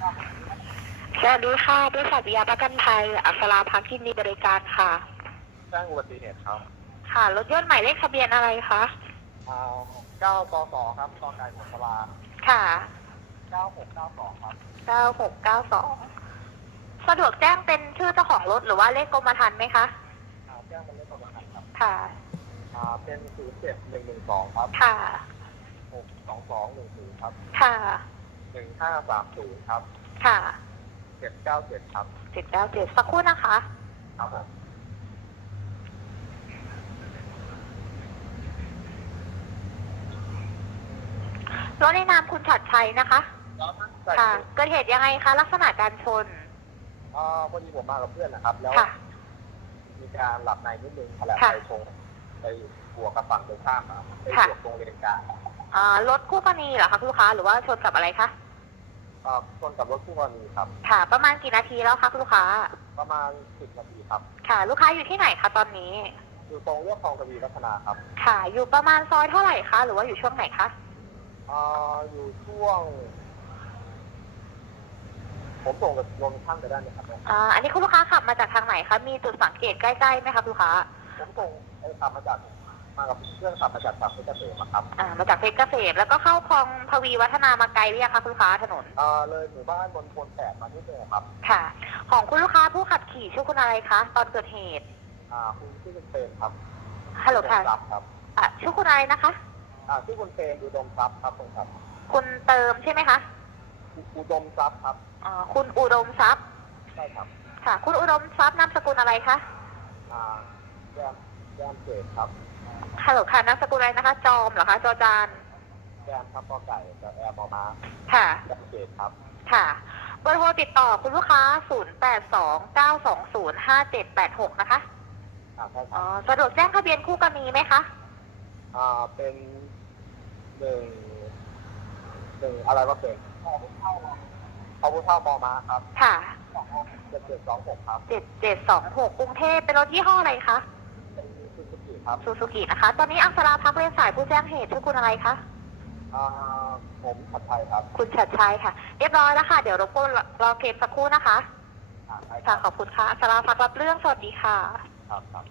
สวัสดีค่ะบริษัทวิยาประกันภัย อัศราพักยินดีบริการค่ะแจ้งอุบัติเหตุครับค่ะ รถยนต์หมายเลขทะเบียนอะไรคะอ่าเก้าต่อสองครับตอไก่หมดสลาค่ะ เก้าหกเก้าสองครับ 9692 สะดวกแจ้งเป็นชื่อเจ้าของรถหรือว่าเลขกรมธรรม์ไหมคะ อ่าแจ้งเป็นเลขประกันครับ ค่ะ อ่า เป็นศูนย์เจ็ดหนึ่งหนึ่งสองครับค่ะ หกสองสองหนึ่งศูนย์ครับ ค่ะ หนึ่งห้าสามศูนย์ครับค่ะ เจ็ดเก้าเจ็ดครับ797สักครู่นะคะ ครับผมรถในนามคุณฉัดชัยนะคะใช่ค่ะครับเกิดเหตุยังไงคะ ลักษณะการชนอ่าพอดีผมมากับเพื่อนนะครับ แล้วค่ะ มีการหลับในนิดนึงขณะค่ะ ไปชง ไปบวกกับฝั่งตรงข้ามอะไปค่ะ บวกตรงเลนกลางอ่ารถคู่กรณีเหรอคะคุณลูกค้าหรือว่าชนกับอะไรคะอ่าชนกับรถคู่กรณีครับ ค่ะ ประมาณกี่นาทีแล้วคะคุณลูกค้า ประมาณสิบนาทีครับ ค่ะ ลูกค้าอยู่ที่ไหนคะตอนนี้ อยู่ตรงเรียบคลองทวีวัฒนาครับค่ะ อยู่ประมาณซอยเท่าไหร่คะ หรือว่าอยู่ช่วงไหนคะอ่าอยู่ช่วง ผมส่งกับรวมท่านไปได้ไหมครับเนี่ยอ่า อันนี้คุณลูกค้าขับมาจากทางไหนคะ มีจุดสังเกตใกล้ๆไหมคะคุณลูกค้า ผมส่ง ไอ้ขับมาจากมากับเพื่อนขับมาจากฝั่งเพชรเกษมอะครับอ่ามาจากเพชรเกษมแล้วก็เข้าคลองทวีวัฒนามาไกลหรือยังคะคุณลูกค้าถนนอ่าเลยหมู่บ้านบนพลแปดมาที่เนึงครับค่ะ ของคุณลูกค้าผู้ขับขี่ชื่อคุณอะไรคะตอนเกิดเหตุอ่าคุณชื่อคุณเฟรมครับฮัลโหลค่ะอุดมทรัพย์ครับอะชื่อคุณอะไรนะคะ อ่าชื่อคุณเฟรมอุดมทรัพย์ครับตรงครับคุณเติมใช่ไหมคะอุดมทรัพย์ครับอ่าคุณอุดมทรัพย์ใช่ครับค่ะ คุณอุดมทรัพย์นามสกุลอะไรคะอ่าแก้ม แก้มเกตครับฮัลโหลค่ะนามสกุลอะไรนะคะ จอมเหรอคะ จอจานแก้มครับกอไก่กับแอร์มอมาค่ะแก้มเกตครับ ค่ะ เบอร์โทรติดต่อคุณลูกค้า 0829205786 นะคะ อ่าใช่คอ๋รัอบสะดวกแจ้งทะเบียนคู่กรณีไหมคะ อ่าเป็นหนึ่งหนึ่งอะไรวะเก่งพอผู้เท่าพอผู้เท่ามอมาครับค่ะ เจ็ดเจ็ดสองหกครับ 7726 กรุงเทพเป็นรถยี่ห้ออะไรคะเป็นซูซูกิ ครับ ซูซูกินะคะ ตอนนี้อังสราพักเรียนสายผู้แจ้งเหตุชื่อคุณอะไรคะ อ่า ผมผัดไทยครับคุณชัดชัยค่ะ เรียบร้อยแล้วค่ะ เดี๋ยวรบกวนรอเกมสักครู่นะคะ อ่าใช่คค่ะ รับขอบคุณค่ะอังสราพักรับเรื่อง สวัสดีค่ะ ครับครับ